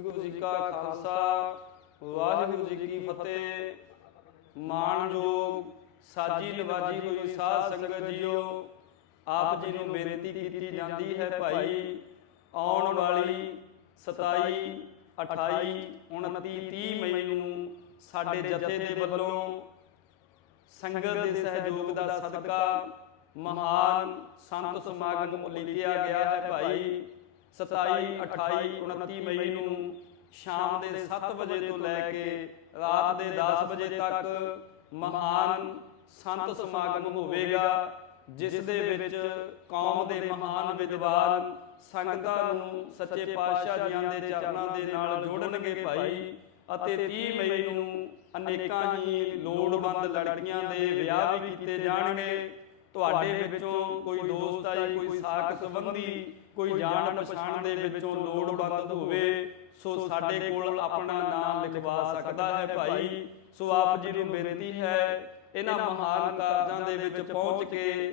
ਵਾਹਿਗੁਰੂ ਜੀ ਕਾ ਖਾਲਸਾ, ਵਾਹਿਗੁਰੂ ਜੀ ਕੀ ਫਤਿਹ। ਮਾਣਯੋਗ ਸਾਜੀ ਨਵਾਜੀ ਹੋਈ ਸਾਧ ਸੰਗਤ ਜੀਓ, ਆਪ ਜੀ ਨੂੰ ਬੇਨਤੀ ਕੀਤੀ ਜਾਂਦੀ ਹੈ ਭਾਈ, ਆਉਣ ਵਾਲੀ 27 28 29 30 ਮਈ ਨੂੰ ਸਾਡੇ ਜਥੇ ਦੇ ਵੱਲੋਂ ਸੰਗਤ ਦੇ ਸਹਿਯੋਗ ਦਾ ਸਦਕਾ ਮਹਾਨ ਸੰਤ ਸਮਾਗਮ ਉਲੀਕਿਆ ਗਿਆ ਹੈ ਭਾਈ। 27 28 29 ਮਈ ਨੂੰ ਸ਼ਾਮ ਦੇ 7 ਵਜੇ ਤੋਂ ਲੈ ਕੇ ਰਾਤ ਦੇ 10 ਵਜੇ ਤੱਕ ਮਹਾਨ ਸੰਤ ਸਮਾਗਮ ਹੋਵੇਗਾ, ਜਿਸ ਦੇ ਵਿੱਚ ਕੌਮ ਦੇ ਮਹਾਨ ਵਿਦਵਾਨ ਸੰਗਤਾਂ ਨੂੰ ਸੱਚੇ ਪਾਤਸ਼ਾਹ ਜੀਆਂ ਦੇ ਚਰਨਾਂ ਦੇ ਨਾਲ ਜੋੜਨਗੇ ਭਾਈ ਅਤੇ 30 ਮਈ ਨੂੰ ਅਨੇਕਾਂ ਹੀ ਲੋੜਵੰਦ ਲੜਕੀਆਂ ਦੇ ਵਿਆਹ ਵੀ ਕੀਤੇ ਜਾਣਗੇ। ਤੁਹਾਡੇ ਵਿੱਚੋਂ ਕੋਈ ਦੋਸਤ ਆਈ, ਕੋਈ ਸਾਕ ਸੰਬੰਧੀ ਕੋਈ ਜਾਣ ਪਛਾਣ ਦੇ ਵਿੱਚੋਂ ਲੋੜਵੰਦ ਹੋਵੇ ਸੋ ਸਾਡੇ ਕੋਲ ਆਪਣਾ ਨਾਮ ਲਿਖਵਾ ਸਕਦਾ ਹੈ ਭਾਈ। ਸੋ ਆਪ ਜੀ ਨੂੰ ਬੇਨਤੀ ਹੈ ਇਹਨਾਂ ਮਹਾਨ ਕਾਰਜਾਂ ਦੇ ਵਿੱਚ ਪਹੁੰਚ ਕੇ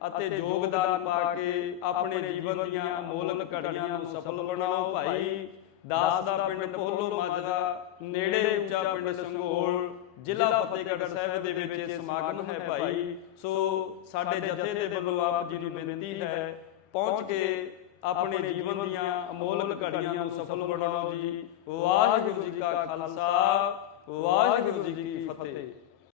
ਅਤੇ ਯੋਗਦਾਨ ਪਾ ਕੇ ਆਪਣੇ ਜੀਵਨ ਦੀਆਂ ਅਮੋਲਕ ਘੜੀਆਂ ਨੂੰ ਸਫਲ ਬਣਾਓ ਭਾਈ। ਦਾਸ ਦਾ ਪਿੰਡ ਪੋਲੋ ਮਾਜਰਾ ਨੇੜੇ ਉੱਚਾ ਪਿੰਡ ਸੰਘੋਲ ਜ਼ਿਲ੍ਹਾ ਫਤਿਹਗੜ੍ਹ ਸਾਹਿਬ ਦੇ ਵਿੱਚ ਇਹ ਸਮਾਗਮ ਹੈ ਭਾਈ। ਸੋ ਸਾਡੇ ਜਥੇ ਦੇ ਵੱਲੋਂ ਆਪ ਜੀ ਨੂੰ ਬੇਨਤੀ ਹੈ ਪਹੁੰਚ ਕੇ ਆਪਣੇ ਜੀਵਨ ਦੀਆਂ ਅਮੋਲਕ ਘੜੀਆਂ ਨੂੰ ਸਫਲ ਬਣਾਓ ਜੀ। ਵਾਹਿਗੁਰੂ ਜੀ ਕਾ ਖਾਲਸਾ। ਵਾਹਿਗੁਰੂ ਜੀ ਕੀ ਫਤਿਹ।